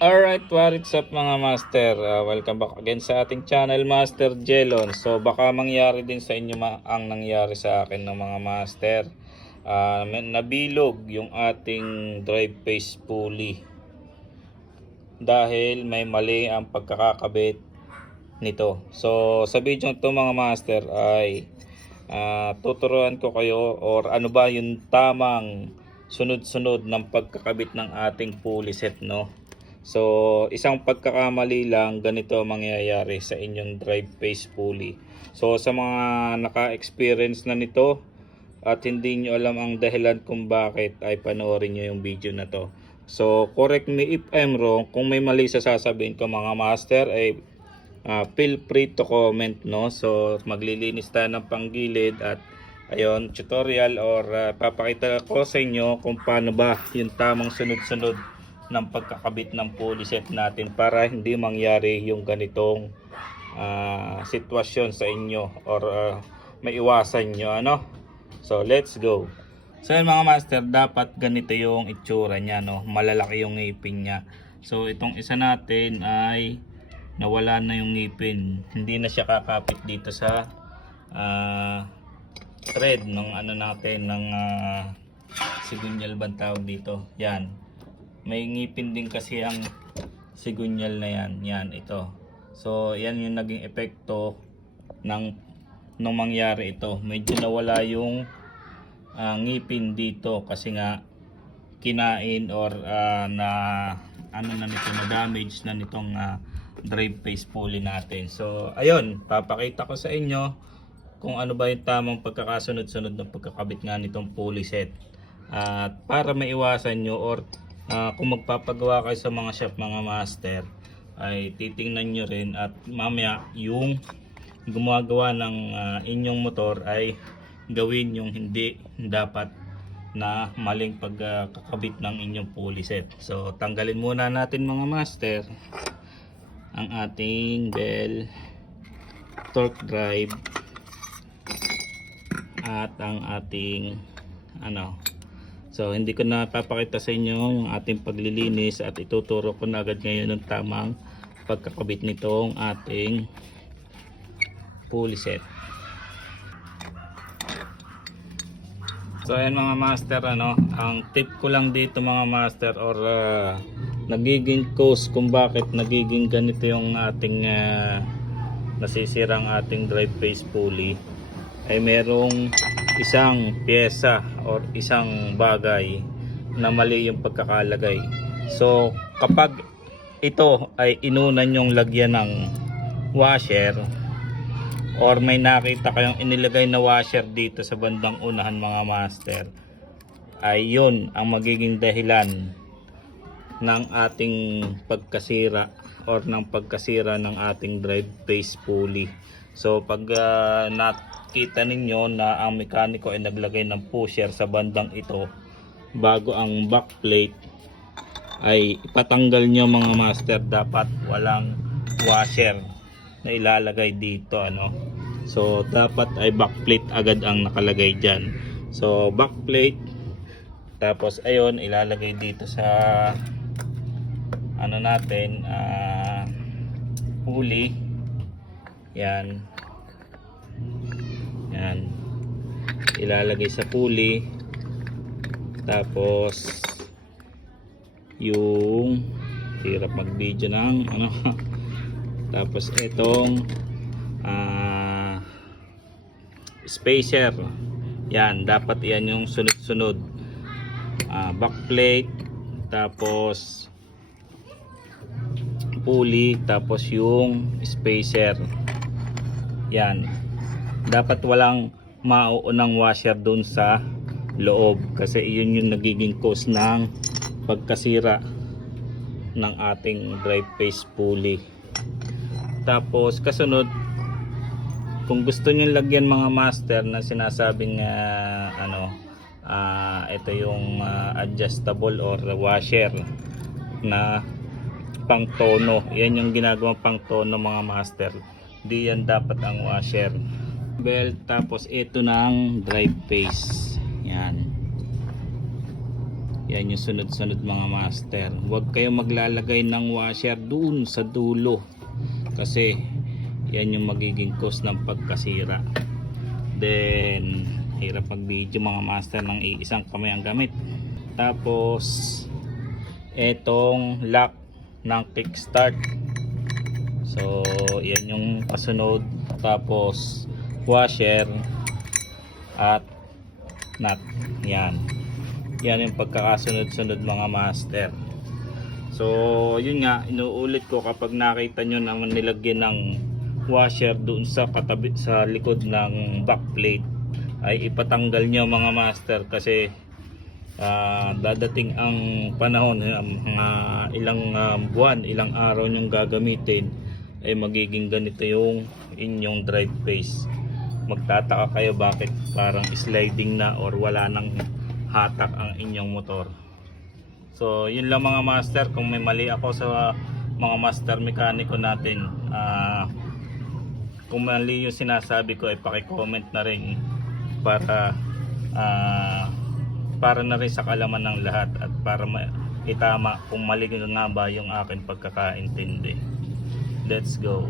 Alright, what's up mga master? Welcome back again sa ating channel, Master Jelon. So baka mangyari din sa inyo ang nangyari sa akin ng mga master. Nabilog yung ating drive face pulley dahil may mali ang pagkakakabit nito. So sa video ito mga master ay tuturuan ko kayo or ano ba yung tamang sunod-sunod ng pagkakabit ng ating pulley set, no? So isang pagkakamali lang, ganito mangyayari sa inyong drive face pulley. So sa mga naka-experience na nito at hindi nyo alam ang dahilan kung bakit, ay panoorin nyo yung video na to. So correct me if I'm wrong. Kung may mali sa sasabihin ko mga master, ay feel free to comment, no? So maglilinis tayo ng panggilid at ayun, tutorial or papakita ko sa inyo kung paano ba yung tamang sunod-sunod ng pagkakabit ng pulley set natin para hindi mangyari yung ganitong sitwasyon sa inyo or maiwasan nyo, ano? So let's go. So yun mga master, dapat ganito yung itsura nya, no? Malalaki yung ngipin nya. So itong isa natin ay nawala na yung ngipin, hindi na siya kakapit dito sa thread ng ano natin, ng sigunyal bang tawag dito. Yan, may ngipin din kasi ang sigunyal na yan. Yan, ito. So yan yung naging epekto ng nung mangyari ito. Medyo nawala yung ngipin dito kasi nga kinain or na ano na nito, na damage na nitong drive face pulley natin. So ayun, papakita ko sa inyo kung ano ba yung tamang pagkakasunod-sunod ng pagkakabit nga nitong pulley set. At para maiwasan nyo or kung magpapagawa kayo sa mga shop mga master, ay titingnan nyo rin at mamaya yung gumagawa ng inyong motor ay gawin yung hindi dapat na maling pagkakabit ng inyong pulley set. So tanggalin muna natin mga master ang ating Bell torque drive at ang ating so hindi ko na papakita sa inyo yung ating paglilinis at ituturo ko na agad ngayon ng tamang pagkakabit nitong ating pulley set. So ayan mga master, ang tip ko lang dito mga master or nagiging cause kung bakit nagiging ganito yung ating nasisirang ating drive face pulley ay merong isang pyesa or isang bagay na mali yung pagkakalagay. So kapag ito ay inunan yung lagyan ng washer or may nakita kayong inilagay na washer dito sa bandang unahan mga master, ay yun ang magiging dahilan ng ating pagkasira or ng pagkasira ng ating drive face pulley. So pag nakita ninyo na ang mekaniko ay naglagay ng pusher sa bandang ito bago ang backplate, ay ipatanggal nyo mga master. Dapat walang washer na ilalagay dito, so dapat ay backplate agad ang nakalagay dyan. So backplate, tapos ayun ilalagay dito sa natin, pulley. Yan ilalagay sa pulley, tapos yung hirap mag video ng tapos itong spacer, yan dapat yan yung sunod-sunod, backplate, tapos pulley, tapos yung spacer. Yan dapat walang mauunang washer dun sa loob kasi yun yung nagiging cause ng pagkasira ng ating drive face pulley. Tapos kasunod, kung gusto nyo lagyan mga master na sinasabing ito yung adjustable or washer na pang tono, yan yung ginagawang pang tono mga master, di yan dapat ang washer belt. Tapos ito ng drive face, Yan yung sunod-sunod mga master. Huwag kayong maglalagay ng washer doon sa dulo kasi yan yung magiging cause ng pagkasira. Then hirap mag video mga master ng iisang kamay ang gamit. Tapos etong lock ng kickstart, so yan yung kasunod. Tapos washer at nut, yan yung pagkakasunod-sunod mga master. So yun nga, inuulit ko, kapag nakita nyo naman nilagyan ng washer doon sa katabi, sa likod ng backplate, ay ipatanggal nyo mga master kasi dadating ang panahon, mga ilang buwan, ilang araw nyong gagamitin, ay magiging ganito yung inyong drive phase. Magtataka kayo bakit parang sliding na or wala nang hatak ang inyong motor. So yun lang mga master. Kung may mali ako sa mga master mekaniko natin, kung mali yung sinasabi ko, ay paki-comment na rin para na rin sa kalaman ng lahat at para itama kung mali nga ba yung aking pagkakaintindi. Let's go.